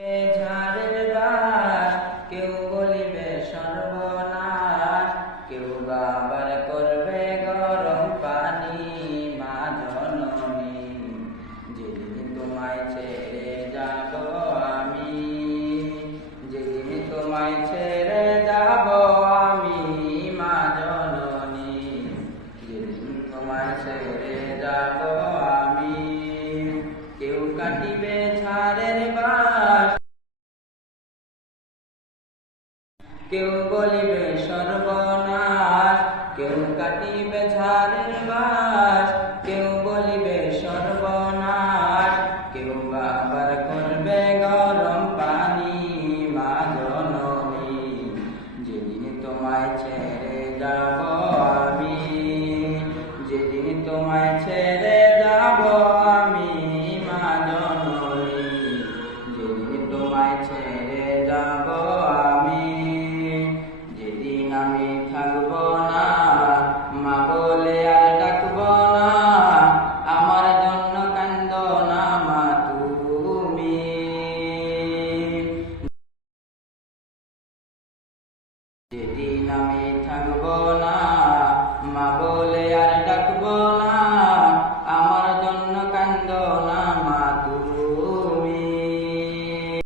ঝাড়ের বাস, কেউ বলিবে সর্বনাশ, কেউ বা আবার করবে গরম পানি। মা জননী, যেদিন তোমায় ছেড়ে যাব আমি, যেদিন তোমায় ছেড়ে যাব আমি, মা জননী, যেদিন তোমায় ছেড়ে যাব আমি। কেউ কাটিবে ঝাড়ের বাস, কেউ বলিবে সর্বনাশ, কেউ কাটিবে ঝাড়ের বাস, কেউ বলিবে সর্বনাশ, কেউ আবার করবে গরম পানি। মা জননী, যেদিন তোমায় ছেড়ে যাব আমি, যেদিন তোমায় ছেড়ে যাব আমি, মা জননী, যেদিন তোমায় ছেড়ে